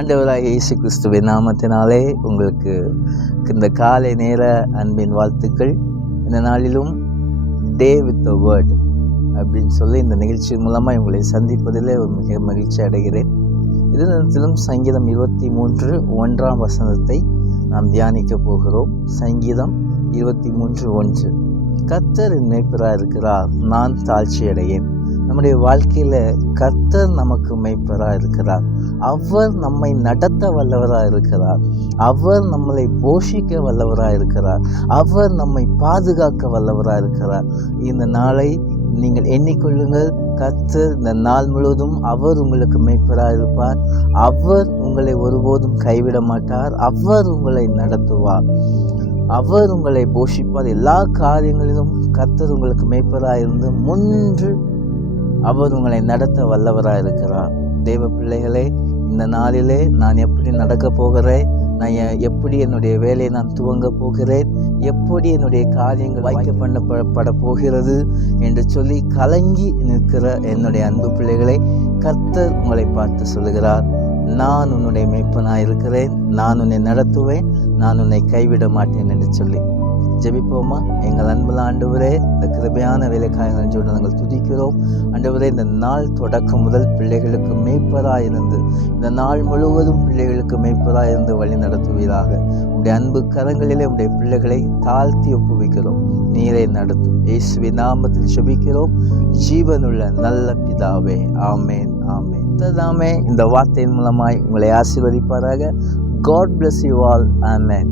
ஆண்டவராகிய இயேசு கிறிஸ்துவின் நாமத்தினாலே உங்களுக்கு இந்த காலை நேர அன்பின் வாழ்த்துக்கள். இந்த நாளிலும் டே வித் த வேர்ட் அப்படின்னு சொல்லி இந்த நிகழ்ச்சி மூலமாக உங்களை சந்திப்பதில் ஒரு மிக மகிழ்ச்சி அடைகிறேன். இதனத்திலும் சங்கீதம் 23:1 நாம் தியானிக்க போகிறோம். சங்கீதம் 23:1. கர்த்தர் என் மேய்ப்பராக இருக்கிறார், நான் தாழ்ச்சி அடையேன். நம்முடைய வாழ்க்கையில் கர்த்தர் நமக்கு மேய்ப்பராக இருக்கிறார். அவர் நம்மை நடத்த வல்லவராக இருக்கிறார். அவர் நம்மளை போஷிக்க வல்லவராக இருக்கிறார். அவர் நம்மை பாதுகாக்க வல்லவராக இருக்கிறார். இந்த நாளை நீங்கள் எண்ணிக்கொள்ளுங்கள். கர்த்தர் இந்த நாள் முழுவதும் அவர் உங்களுக்கு மேய்ப்பராக இருப்பார். அவர் உங்களை ஒருபோதும் கைவிட மாட்டார். அவர் உங்களை நடத்துவார். அவர் உங்களை போஷிப்பார். எல்லா காரியங்களிலும் கர்த்தர் உங்களுக்கு மேய்ப்பராக இருந்து முன்று அவர் உங்களை நடத்த வல்லவராக இருக்கிறார். தேவ பிள்ளைகளே, இந்த நாளிலே நான் எப்படி நடக்க போகிறேன், நான் எப்படி என்னுடைய வேலையை நான் துவங்க போகிறேன், எப்படி என்னுடைய காரியங்கள் வாய்க்க பண்ணப்பட போகிறது என்று சொல்லி கலங்கி நிற்கிற என்னுடைய அன்பு பிள்ளைகளை கர்த்தர் உங்களை பார்த்து சொல்லுகிறார், நான் உன்னுடைய மேய்ப்பனாக இருக்கிறேன், நான் உன்னை நடத்துவேன், நான் உன்னை கைவிட மாட்டேன் என்று சொல்லி. ஜெபிப்போமா? எங்கள் அன்புள்ள ஆண்டவரே, இந்த கிருபையான வேலைக்காரங்கள் சொல்லி நாங்கள் துதிக்கிறோம். ஆண்டவரே, இந்த நாள் தொடக்கம் முதல் பிள்ளைகளுக்கு மேய்ப்பராக இருந்து இந்த நாள் முழுவதும் பிள்ளைகளுக்கு மேய்ப்பராக இருந்து வழி நடத்துவீராக. உடைய அன்பு கரங்களிலே உடைய பிள்ளைகளை தாழ்த்தி ஒப்புவிக்கிறோம். நீரை நடத்தும் இயேசுவின் நாமத்தில் ஜெபிக்கிறோம் ஜீவனுள்ள நல்ல பிதாவே, ஆமேன் ஆமேன். இந்த வார்த்தையின் மூலமாய் உங்களை ஆசீர்வதிப்பாராக. God bless you all. Amen.